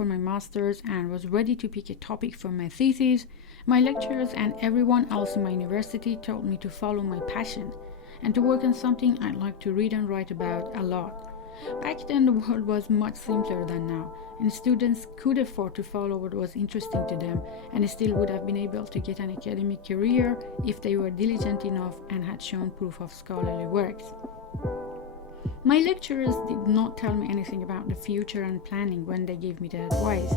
for my master's and was ready to pick a topic for my thesis, my lecturers and everyone else in my university told me to follow my passion and to work on something I'd like to read and write about a lot. Back then, the world was much simpler than now, and students could afford to follow what was interesting to them and still would have been able to get an academic career if they were diligent enough and had shown proof of scholarly works. My lecturers did not tell me anything about the future and planning when they gave me their advice.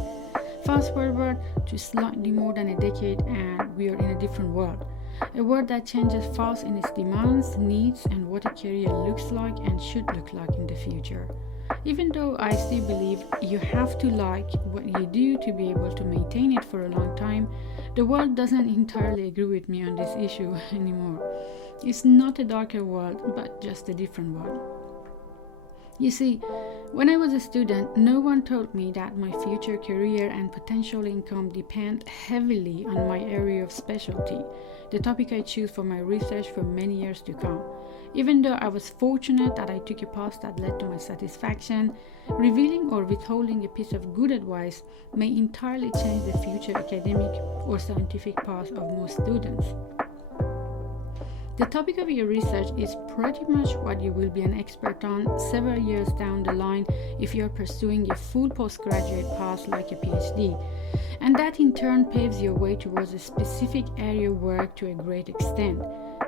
Fast forward to slightly more than a decade and we are in a different world. A world that changes fast in its demands, needs, and what a career looks like and should look like in the future. Even though I still believe you have to like what you do to be able to maintain it for a long time, the world doesn't entirely agree with me on this issue anymore. It's not a darker world, but just a different world. You see, when I was a student, no one told me that my future career and potential income depend heavily on my area of specialty, the topic I choose for my research for many years to come. Even though I was fortunate that I took a path that led to my satisfaction, revealing or withholding a piece of good advice may entirely change the future academic or scientific path of most students. The topic of your research is pretty much what you will be an expert on several years down the line if you are pursuing a full postgraduate path like a PhD, and that in turn paves your way towards a specific area of work to a great extent.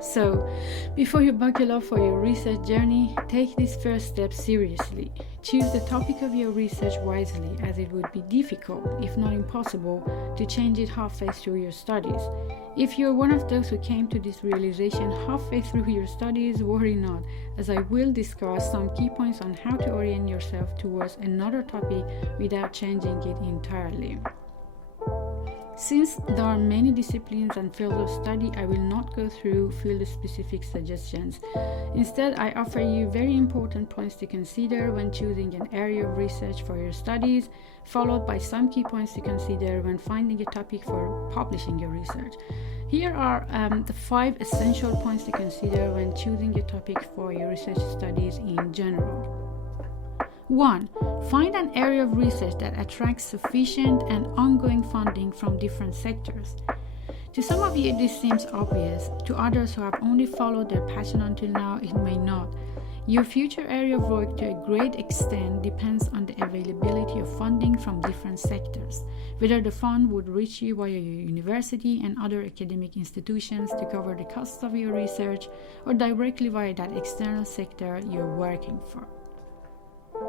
So, before you buckle up for your research journey, take this first step seriously. Choose the topic of your research wisely, as it would be difficult, if not impossible, to change it halfway through your studies. If you're one of those who came to this realization halfway through your studies, worry not, as I will discuss some key points on how to orient yourself towards another topic without changing it entirely. Since there are many disciplines and fields of study, I will not go through field-specific suggestions. Instead, I offer you very important points to consider when choosing an area of research for your studies, followed by some key points to consider when finding a topic for publishing your research. Here are the 5 essential points to consider when choosing a topic for your research studies in general. 1. Find an area of research that attracts sufficient and ongoing funding from different sectors. To some of you, this seems obvious. To others who have only followed their passion until now, it may not. Your future area of work to a great extent depends on the availability of funding from different sectors, whether the fund would reach you via your university and other academic institutions to cover the costs of your research, or directly via that external sector you're working for.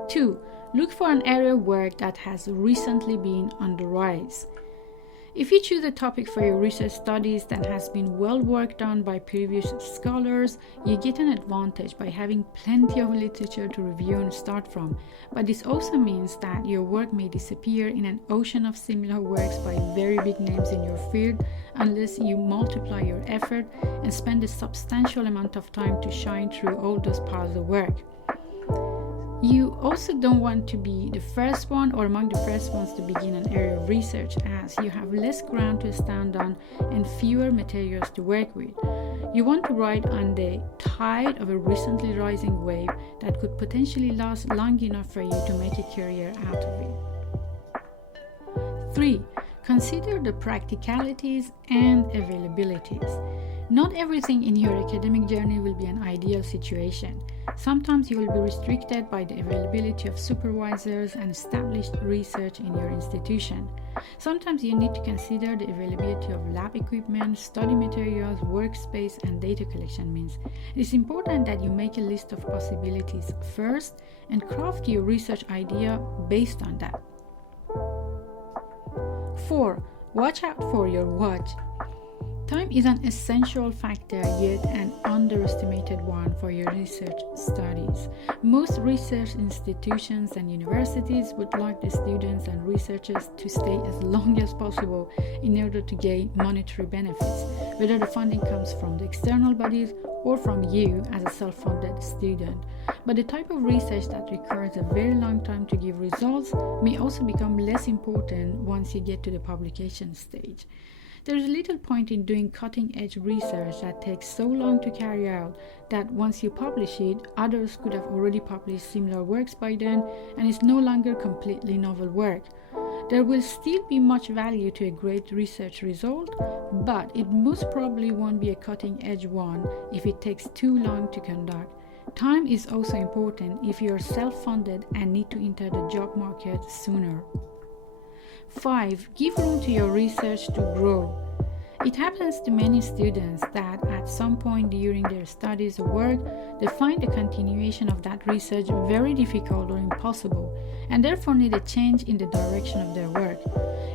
2. Look for an area of work that has recently been on the rise. If you choose a topic for your research studies that has been well worked on by previous scholars, you get an advantage by having plenty of literature to review and start from. But this also means that your work may disappear in an ocean of similar works by very big names in your field unless you multiply your effort and spend a substantial amount of time to shine through all those piles of work. You also don't want to be the first one or among the first ones to begin an area of research, as you have less ground to stand on and fewer materials to work with. You want to ride on the tide of a recently rising wave that could potentially last long enough for you to make a career out of it. 3. Consider the practicalities and availabilities. Not everything in your academic journey will be an ideal situation. Sometimes you will be restricted by the availability of supervisors and established research in your institution. Sometimes you need to consider the availability of lab equipment, study materials, workspace, and data collection means. It is important that you make a list of possibilities first and craft your research idea based on that. 4. Watch out for your watch. Time is an essential factor, yet an underestimated one for your research studies. Most research institutions and universities would like the students and researchers to stay as long as possible in order to gain monetary benefits, whether the funding comes from the external bodies or from you as a self-funded student. But the type of research that requires a very long time to give results may also become less important once you get to the publication stage. There is little point in doing cutting-edge research that takes so long to carry out that once you publish it, others could have already published similar works by then, and it's no longer completely novel work. There will still be much value to a great research result, but it most probably won't be a cutting-edge one if it takes too long to conduct. Time is also important if you are self-funded and need to enter the job market sooner. 5. Give room to your research to grow. It happens to many students that at some point during their studies or work, they find the continuation of that research very difficult or impossible, and therefore need a change in the direction of their work.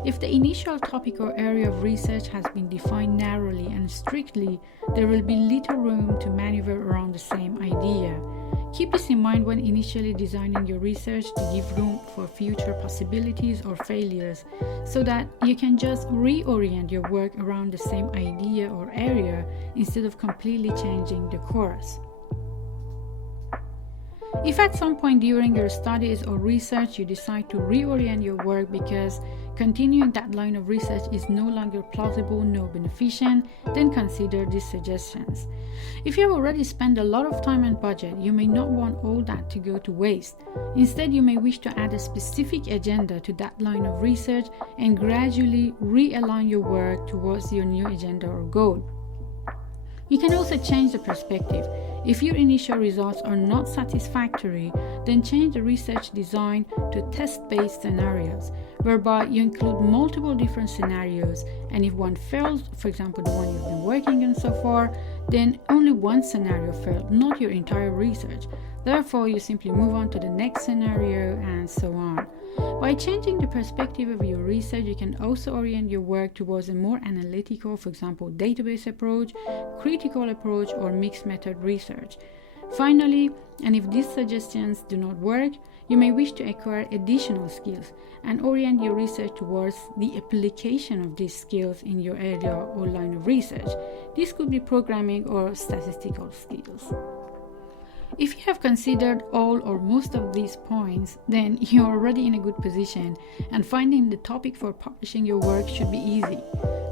If the initial topic or area of research has been defined narrowly and strictly, there will be little room to maneuver around the same idea. Keep this in mind when initially designing your research to give room for future possibilities or failures, so that you can just reorient your work around the same idea or area instead of completely changing the course. If at some point during your studies or research you decide to reorient your work because continuing that line of research is no longer plausible nor beneficent, then consider these suggestions. If you have already spent a lot of time and budget, you may not want all that to go to waste. Instead, you may wish to add a specific agenda to that line of research and gradually realign your work towards your new agenda or goal. You can also change the perspective. If your initial results are not satisfactory, then change the research design to test-based scenarios, whereby you include multiple different scenarios, and if one fails, for example the one you've been working on so far, then only one scenario failed, not your entire research. Therefore, you simply move on to the next scenario and so on. By changing the perspective of your research, you can also orient your work towards a more analytical, for example, database approach, critical approach, or mixed method research. Finally, and if these suggestions do not work, you may wish to acquire additional skills and orient your research towards the application of these skills in your area or line of research. This could be programming or statistical skills. If you have considered all or most of these points, then you're already in a good position, and finding the topic for publishing your work should be easy.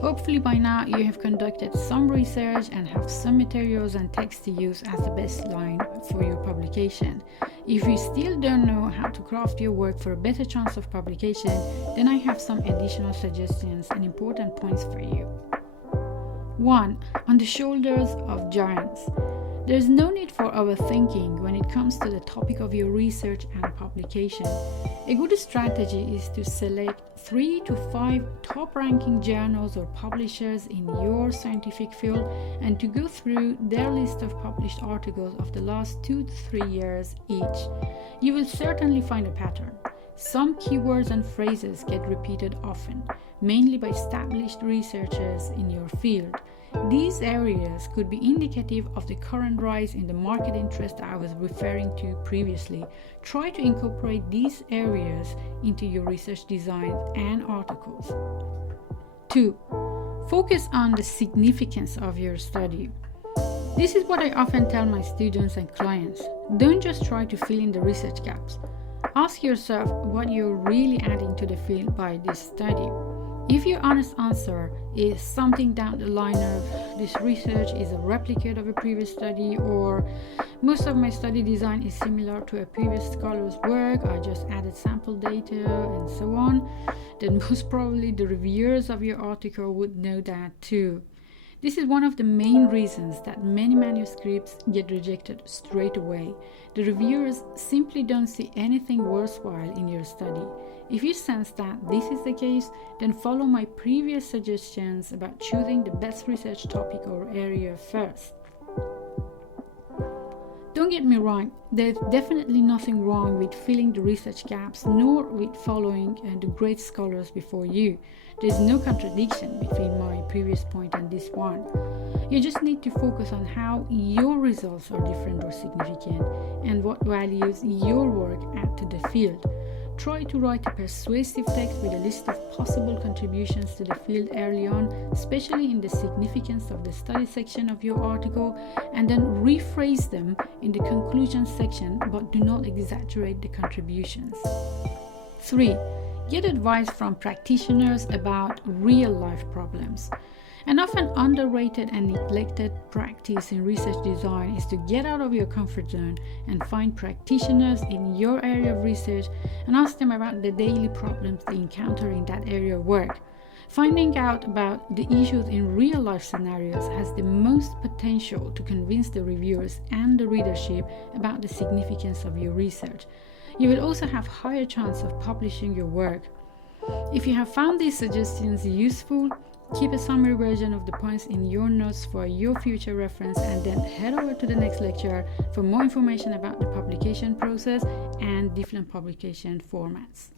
Hopefully by now you have conducted some research and have some materials and text to use as the best line for your publication. If you still don't know how to craft your work for a better chance of publication, then I have some additional suggestions and important points for you. 1. On the shoulders of giants. There's no need for overthinking when it comes to the topic of your research and publication. A good strategy is to select 3 to 5 top-ranking journals or publishers in your scientific field and to go through their list of published articles of the last 2 to 3 years each. You will certainly find a pattern. Some keywords and phrases get repeated often, mainly by established researchers in your field. These areas could be indicative of the current rise in the market interest I was referring to previously. Try to incorporate these areas into your research designs and articles. 2. Focus on the significance of your study. This is what I often tell my students and clients. Don't just try to fill in the research gaps. Ask yourself what you're really adding to the field by this study. If your honest answer is something down the line of this research is a replicate of a previous study, or most of my study design is similar to a previous scholar's work, I just added sample data and so on, then most probably the reviewers of your article would know that too. This is one of the main reasons that many manuscripts get rejected straight away. The reviewers simply don't see anything worthwhile in your study. If you sense that this is the case, then follow my previous suggestions about choosing the best research topic or area first. Don't get me wrong, there's definitely nothing wrong with filling the research gaps nor with following the great scholars before you. There's no contradiction between my previous point and this one. You just need to focus on how your results are different or significant and what values your work add to the field. Try to write a persuasive text with a list of possible contributions to the field early on, especially in the significance of the study section of your article, and then rephrase them in the conclusion section, but do not exaggerate the contributions. 3. Get advice from practitioners about real-life problems. An often underrated and neglected practice in research design is to get out of your comfort zone and find practitioners in your area of research and ask them about the daily problems they encounter in that area of work. Finding out about the issues in real-life scenarios has the most potential to convince the reviewers and the readership about the significance of your research. You will also have higher chance of publishing your work. If you have found these suggestions useful, keep a summary version of the points in your notes for your future reference, and then head over to the next lecture for more information about the publication process and different publication formats.